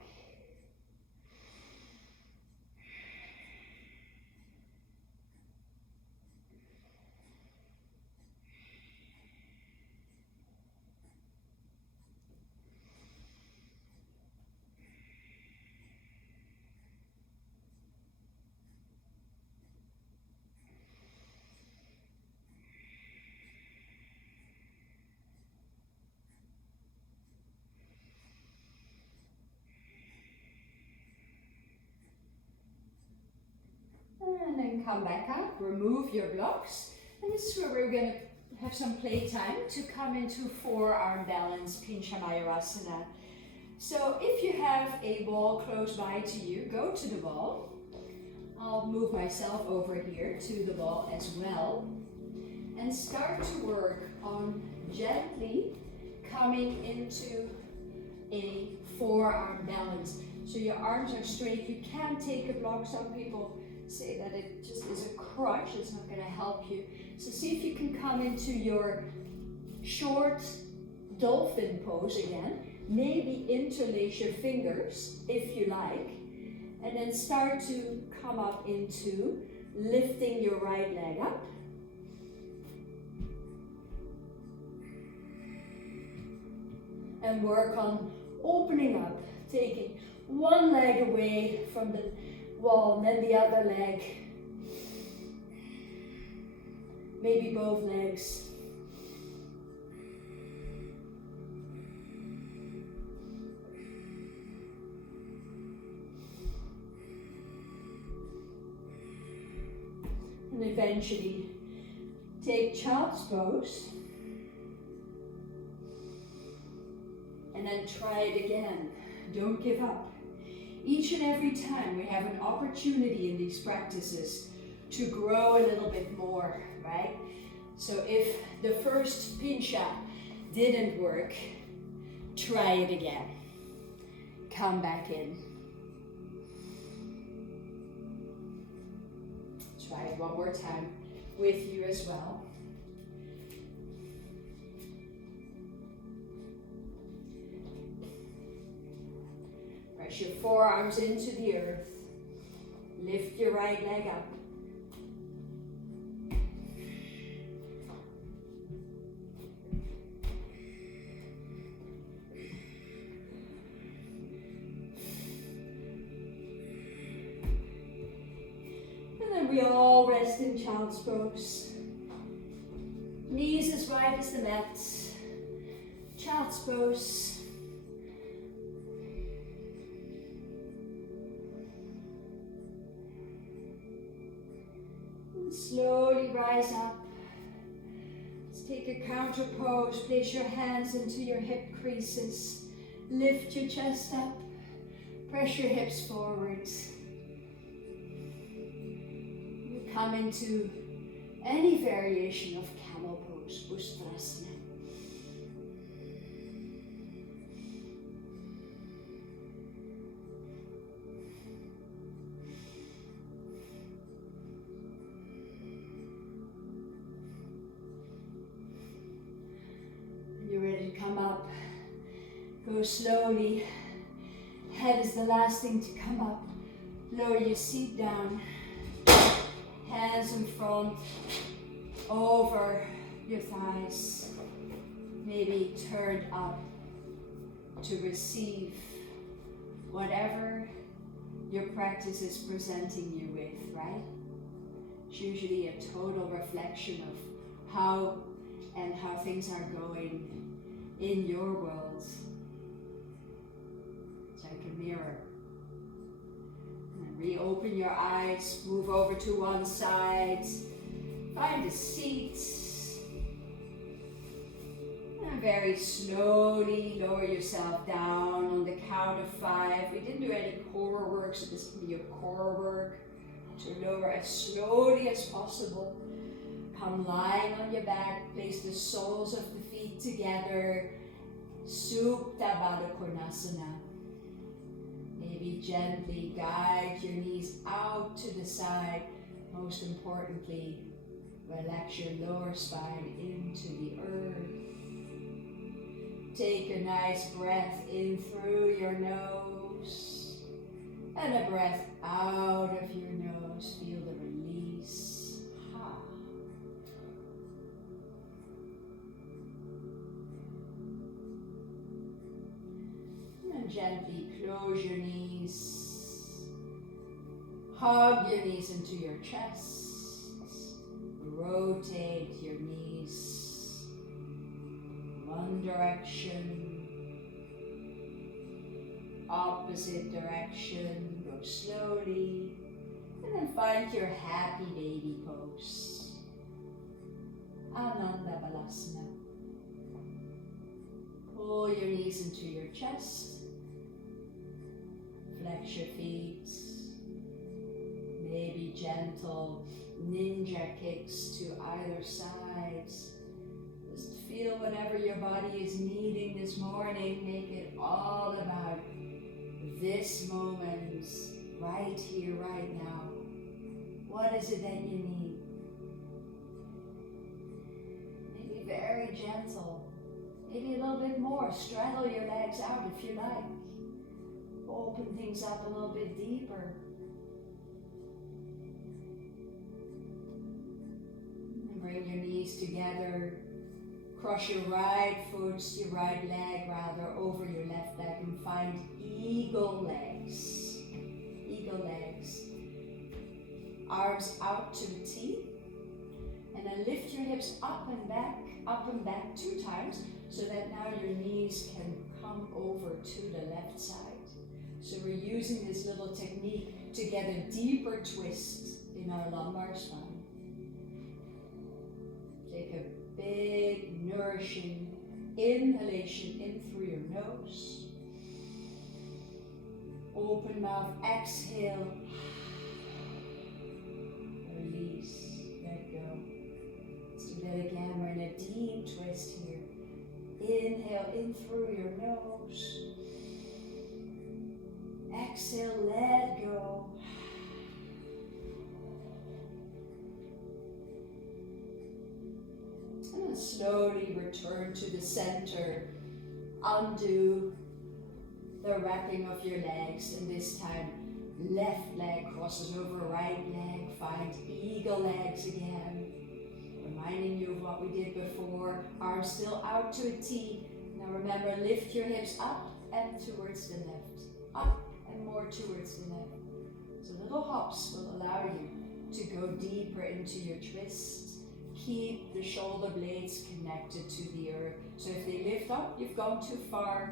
And then come back up, remove your blocks. And this is where we're going to have some playtime to come into forearm balance, Pincha Mayurasana. So if you have a ball close by to you, go to the ball. I'll move myself over here to the ball as well. And start to work on gently coming into a forearm balance. So your arms are straight. You can take a block. Some people say that it just is a crutch, it's not going to help you. So see if you can come into your short dolphin pose again. Maybe interlace your fingers if you like, and then start to come up into lifting your right leg up. And work on opening up, taking one leg away from the wall and then the other leg, maybe both legs. And eventually take child's pose and then try it again. Don't give up. Each and every time we have an opportunity in these practices to grow a little bit more, right? So if the first pincha didn't work, try it again. Come back in. Try it one more time. with you as well. Press your forearms into the earth. Lift your right leg up. We all rest in child's pose. Knees as wide as the mat. Child's pose. And slowly rise up. Let's take a counter pose. Place your hands into your hip creases. Lift your chest up. Press your hips forward. Come into any variation of camel pose, Bhusvanasana. When you're ready to come up, go slowly. Head is the last thing to come up. Lower your seat down. Hands in front, over your thighs, maybe turned up to receive whatever your practice is presenting you with, right? It's usually a total reflection of how things are going in your world. It's like a mirror. Reopen your eyes, move over to one side, find a seat, and very slowly lower yourself down on the count of 5. We didn't do any core work, so this can be your core work. To lower as slowly as possible. Come lying on your back, place the soles of the feet together, Supta Baddha Konasana. Maybe gently guide your knees out to the side. Most importantly, relax your lower spine into the earth. Take a nice breath in through your nose and a breath out of your nose. Feel the release. Ha. And gently close your knees. Hug your knees into your chest. Rotate your knees one direction, opposite direction. Go slowly, and then find your happy baby pose. Ananda Balasana. Pull your knees into your chest. Flex your feet. Maybe gentle ninja kicks to either side. Just feel whatever your body is needing this morning. Make it all about this moment, right here, right now. What is it that you need? Maybe very gentle. Maybe a little bit more. Straddle your legs out if you like. Open things up a little bit deeper. And bring your knees together. Cross your right foot, your right leg rather, over your left leg and find eagle legs. Eagle legs. Arms out to the T. And then lift your hips up and back 2 times so that now your knees can come over to the left side. So we're using this little technique to get a deeper twist in our lumbar spine. Take a big, nourishing inhalation in through your nose. Open mouth, exhale. Release, let go. Let's do that again. We're in a deep twist here. Inhale in through your nose. Exhale, let go. And then slowly return to the center. Undo the wrapping of your legs, and this time left leg crosses over right leg. Find eagle legs again. Reminding you of what we did before. Arms still out to a T. Now remember, lift your hips up and towards the left. Up and more towards the left. So little hops will allow you to go deeper into your twist. Keep the shoulder blades connected to the earth. So if they lift up, you've gone too far.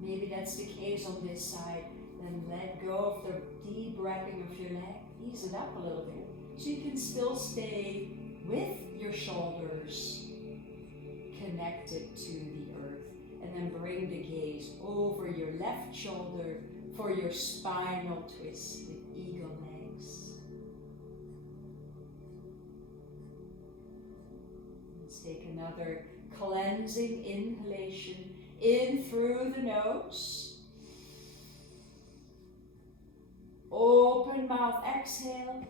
Maybe that's the case on this side. Then let go of the deep wrapping of your leg. Ease it up a little bit. So you can still stay with your shoulders connected to the earth. And then bring the gaze over your left shoulder for your spinal twist with eagle legs. Let's take another cleansing inhalation in through the nose. Open mouth, exhale.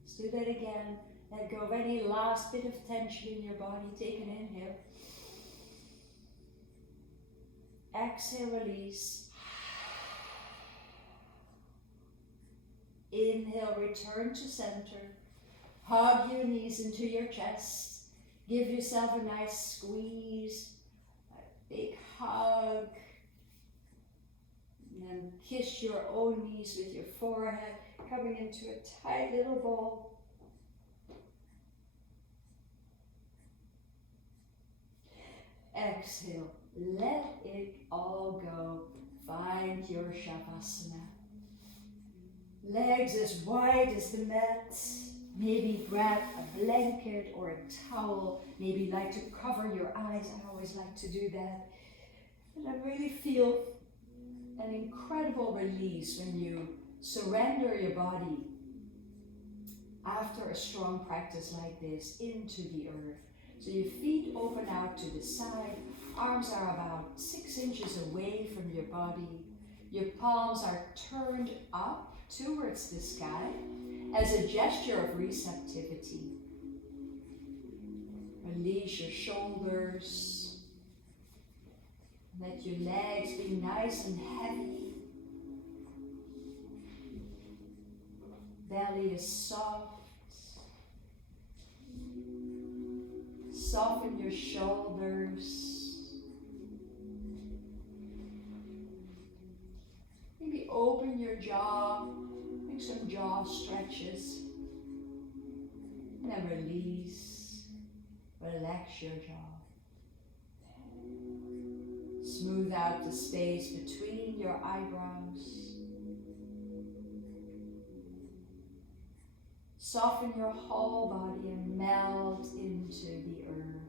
Let's do that again. Let go of any last bit of tension in your body. Take an inhale. Exhale, release. Inhale, return to center. Hug your knees into your chest. Give yourself a nice squeeze, a big hug. And then kiss your own knees with your forehead, coming into a tight little ball. Exhale, let it all go. Find your Shavasana. Legs as wide as the mat. Maybe grab a blanket or a towel. Maybe you like to cover your eyes. I always like to do that. And I really feel an incredible release when you surrender your body after a strong practice like this into the earth. So your feet open out to the side, arms are about 6 inches away from your body. Your palms are turned up towards the sky as a gesture of receptivity. Release your shoulders. Let your legs be nice and heavy. Belly is soft. Soften your shoulders. Maybe open your jaw. Make some jaw stretches. And then release. Relax your jaw. Smooth out the space between your eyebrows. Soften your whole body and melt into the earth.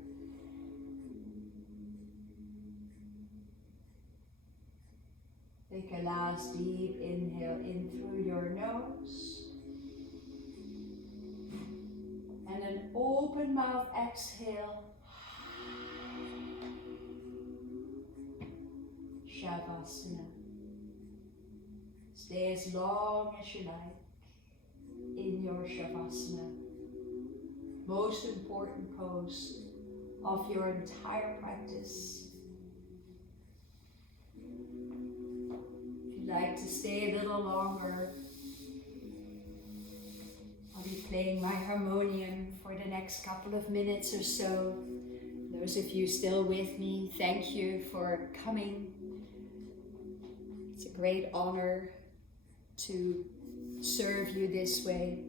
Take a last deep inhale in through your nose. And an open mouth exhale. Shavasana. Stay as long as you like in your Shavasana. Most important pose of your entire practice. If you'd like to stay a little longer, I'll be playing my harmonium for the next couple of minutes or so. Those of you still with me, thank you for coming. It's a great honor to serve you this way.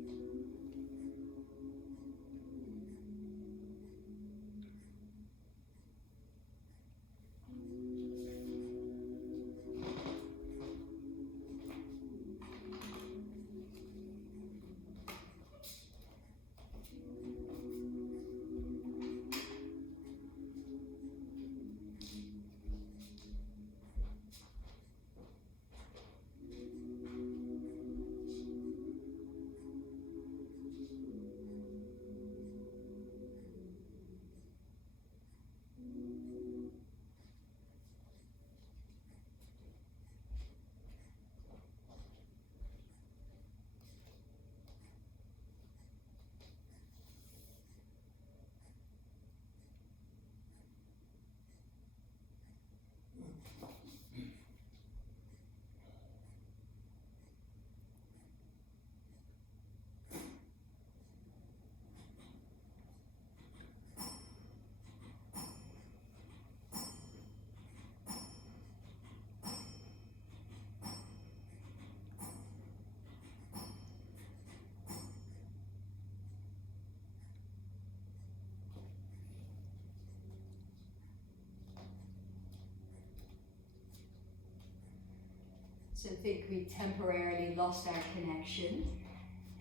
So I think we temporarily lost our connection.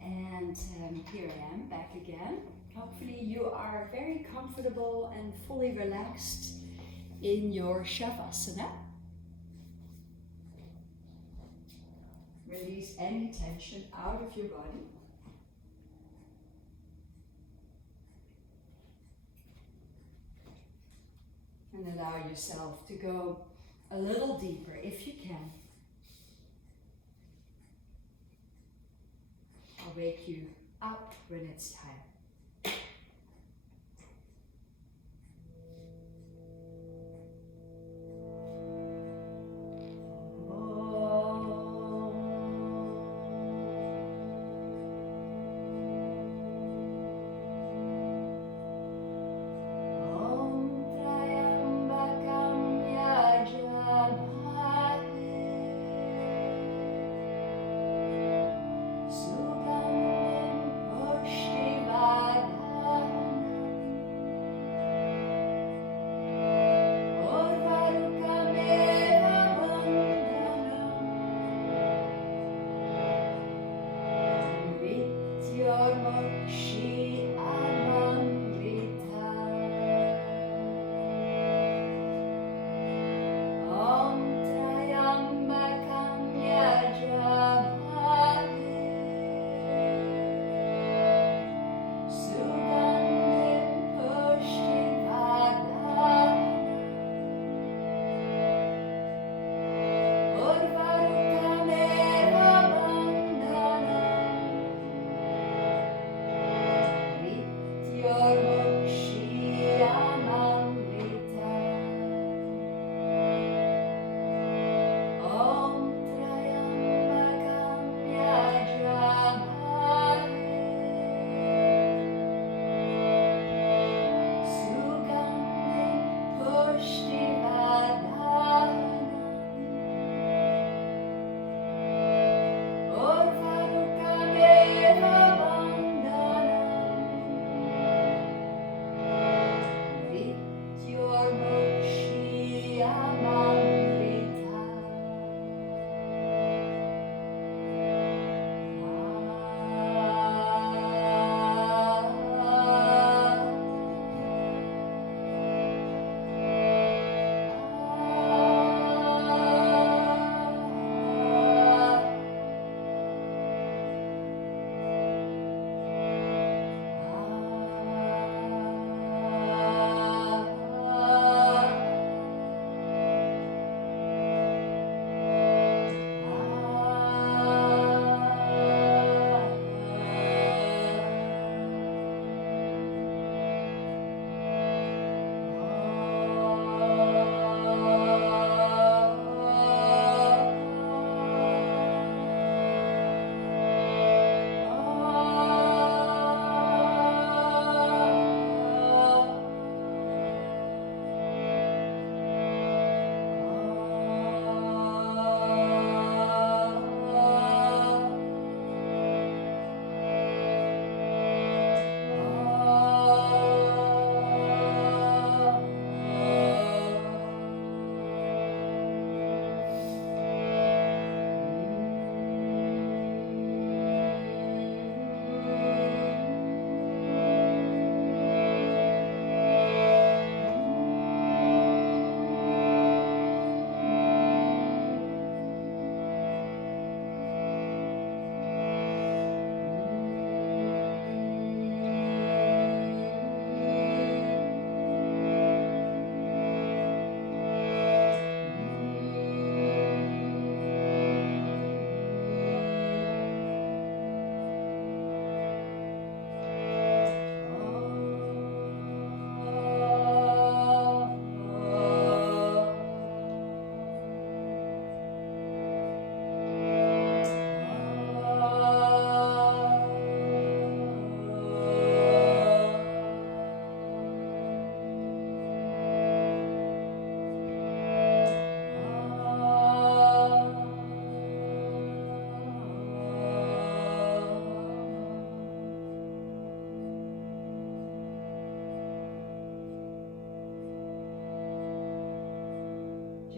And here I am back again. Hopefully you are very comfortable and fully relaxed in your Shavasana. Release any tension out of your body. And allow yourself to go a little deeper if you can. I'll wake you up when it's time.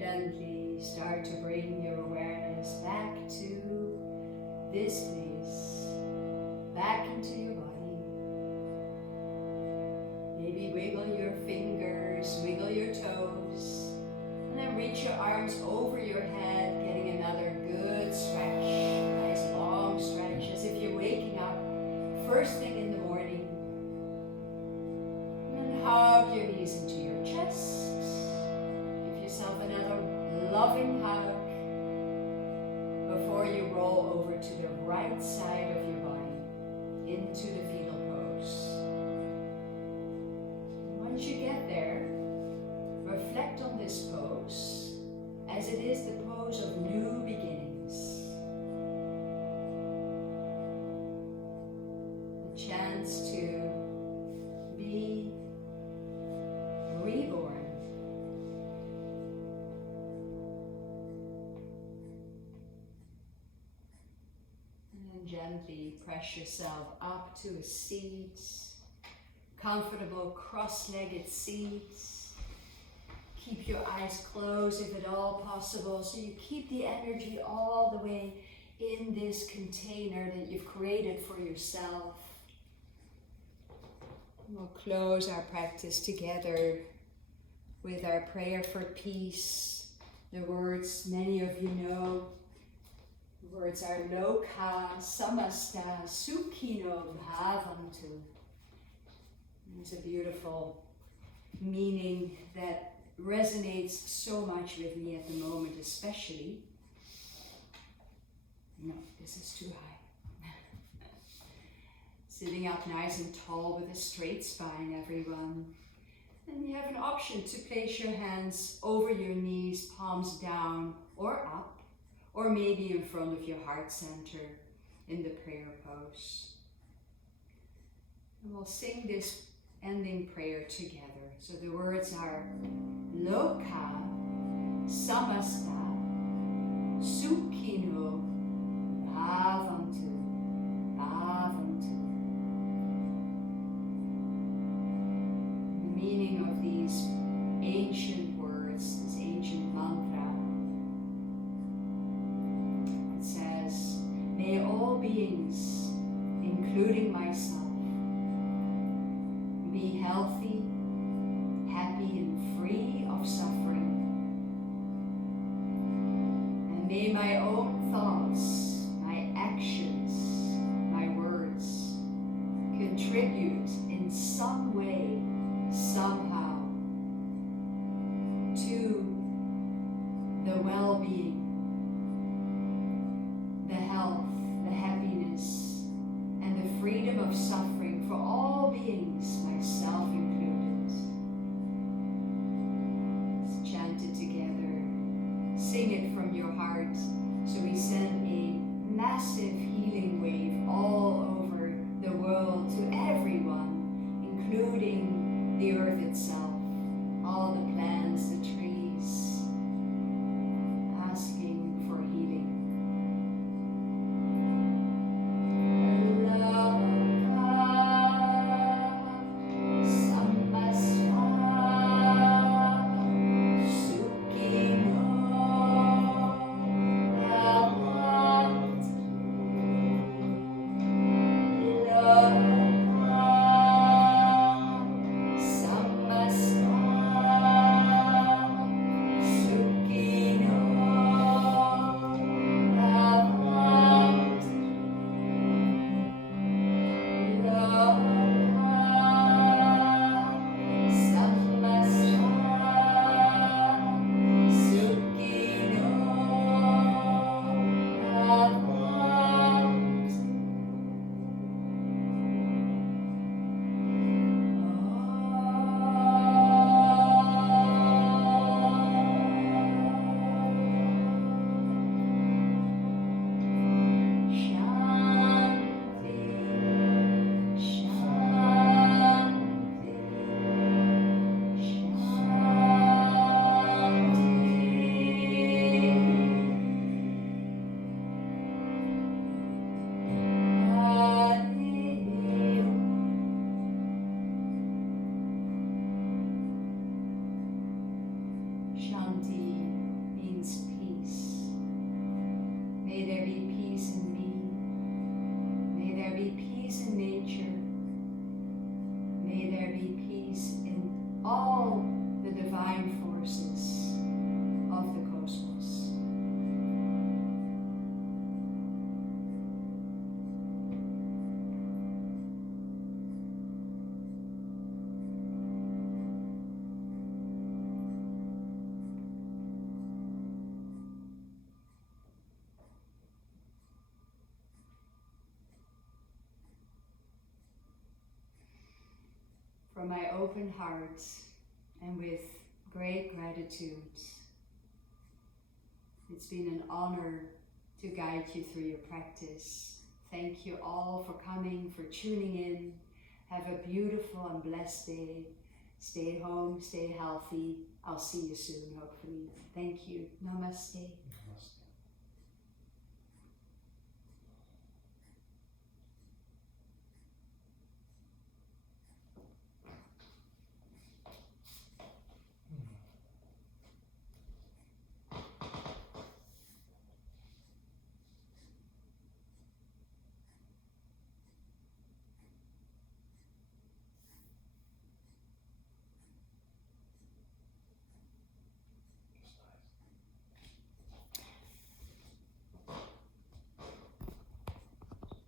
Gently start to bring your awareness fingers back to this place, back into your body. Maybe wiggle your fingers, wiggle your toes, and then reach your arms over your head, getting another good stretch, nice long stretch, as if you're waking up first thing in the morning. And then hug your knees into your chest. Give yourself another loving hug before you roll over to the right side of your body into the fetal pose. Once you get there, reflect on this pose as it is the pose of new beginnings. The chance to be reborn. Gently press yourself up to a seat, comfortable cross-legged seat. Keep your eyes closed if at all possible, so you keep the energy all the way in this container that you've created for yourself. We'll close our practice together with our prayer for peace. The words many of you know. The words are Loka Samasta Sukhino Bhavantu. It's a beautiful meaning that resonates so much with me at the moment, especially. No, this is too high. Sitting up nice and tall with a straight spine, everyone. And you have an option to place your hands over your knees, palms down or up, or maybe in front of your heart center in the prayer pose. And we'll sing this ending prayer together. So the words are Loka Samasta Sukhino Bhavantu Bhavantu. The meaning of these ancient words, this ancient mantra, it says, may all beings, including myself, be healthy, happy and free of suffering. And may my own thoughts, my actions, my words contribute in some way, somehow, to the well-being, the health, the happiness, and the freedom of suffering for all beings, myself included. Let's chant it together. Sing it from your heart, so we send a massive healing wave all over the world to everyone, including the earth itself, all the plants, the trees, asking for healing. be peace in nature. May there be peace in all the divine forces of the cosmos. From my open heart and with great gratitude, it's been an honor to guide you through your practice. Thank you all for coming, for tuning in. Have a beautiful and blessed day. Stay home, stay healthy. I'll see you soon, hopefully. Thank you. Namaste.